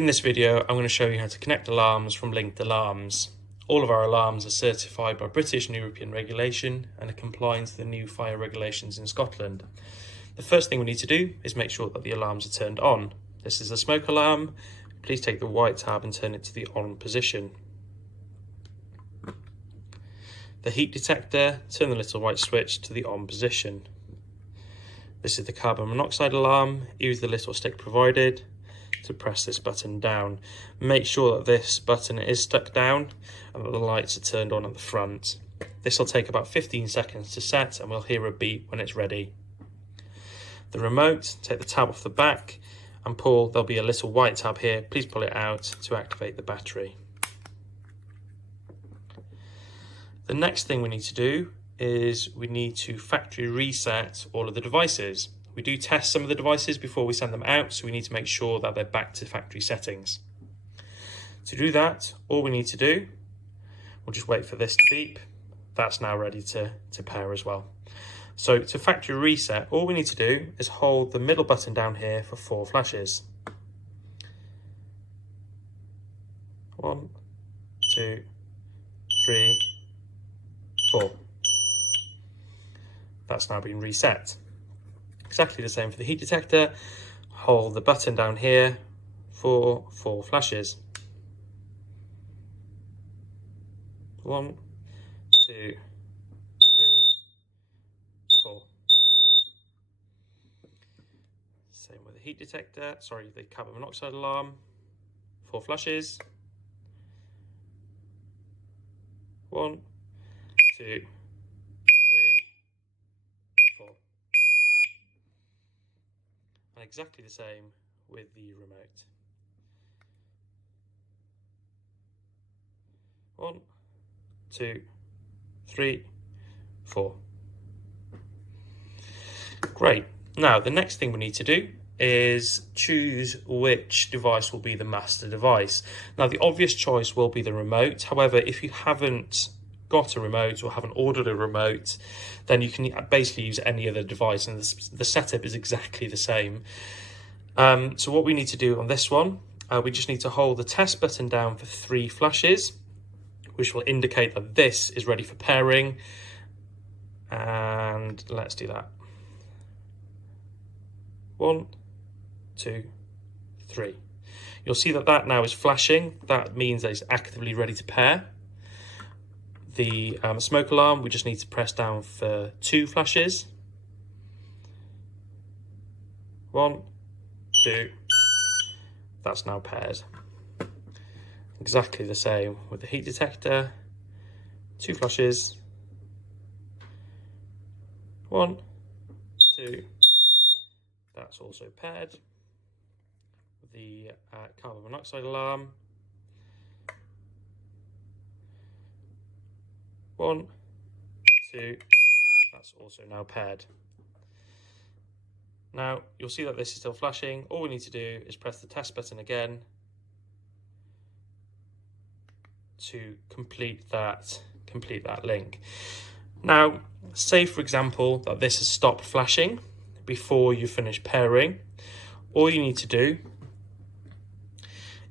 In this video, I'm going to show you how to connect alarms from linked alarms. All of our alarms are certified by British and European regulation and are compliant to the new fire regulations in Scotland. The first thing we need to do is make sure that the alarms are turned on. This is a smoke alarm. Please take the white tab and turn it to the on position. The heat detector, turn the little white switch to the on position. This is the carbon monoxide alarm. Use the little stick provided to press this button down. Make sure that this button is stuck down and that the lights are turned on at the front. This will take about 15 seconds to set and we'll hear a beep when it's ready. The remote, take the tab off the back and pull. There'll be a little white tab here. Please pull it out to activate the battery. The next thing we need to do is we need to factory reset all of the devices. We do test some of the devices before we send them out, so we need to make sure that they're back to factory settings. To do that, all we need to do, we'll just wait for this to beep. That's now ready to pair as well. So to factory reset, all we need to do is hold the middle button down here for 4 flashes. 1, 2, 3, 4. That's now been reset. Exactly the same for the heat detector. Hold the button down here for 4 flashes. 1, 2, 3, 4. Same with the heat detector, the carbon monoxide alarm. 4 flashes. 1, 2, 3, 4. And exactly the same with the remote. 1, 2, 3, 4. Great. Now the next thing we need to do is choose which device will be the master device. Now the obvious choice will be the remote. However, if you haven't got a remote or haven't ordered a remote, then you can basically use any other device and the setup is exactly the same. So what we need to do on this one, we just need to hold the test button down for 3 flashes, which will indicate that this is ready for pairing. And let's do that. 1, 2, 3. You'll see that now is flashing. That means that it's actively ready to pair. The smoke alarm, we just need to press down for 2 flashes. 1, 2. That's now paired. Exactly the same with the heat detector. 2 flashes. 1, 2. That's also paired. The carbon monoxide alarm. 1, 2. That's also now paired. Now you'll see that this is still flashing. All we need to do is press the test button again to complete that link. Now, say for example that this has stopped flashing before you finish pairing. All you need to do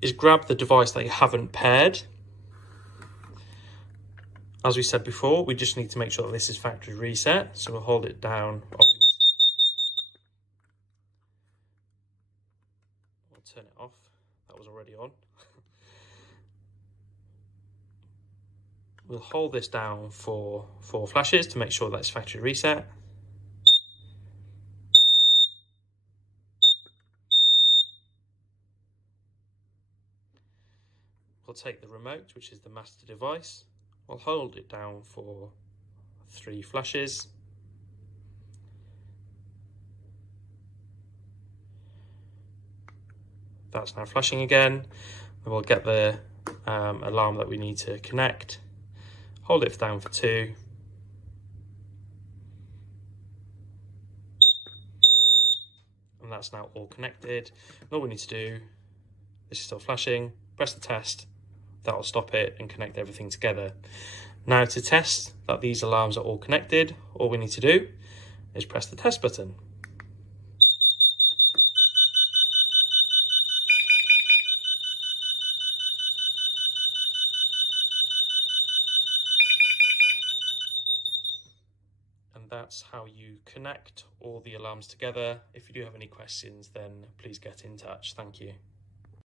is grab the device that you haven't paired. As we said before, we just need to make sure that this is factory reset. So we'll hold it down. We'll turn it off. That was already on. We'll hold this down for 4 flashes to make sure that it's factory reset. We'll take the remote, which is the master device. We'll hold it down for 3 flashes. That's now flashing again. And we'll get the alarm that we need to connect. Hold it down for 2. And that's now all connected. And all we need to do, this is still flashing, press the test. That'll stop it and connect everything together. Now to test that these alarms are all connected, all we need to do is press the test button. that's how you connect all the alarms together. If you do have any questions, then please get in touch. Thank you.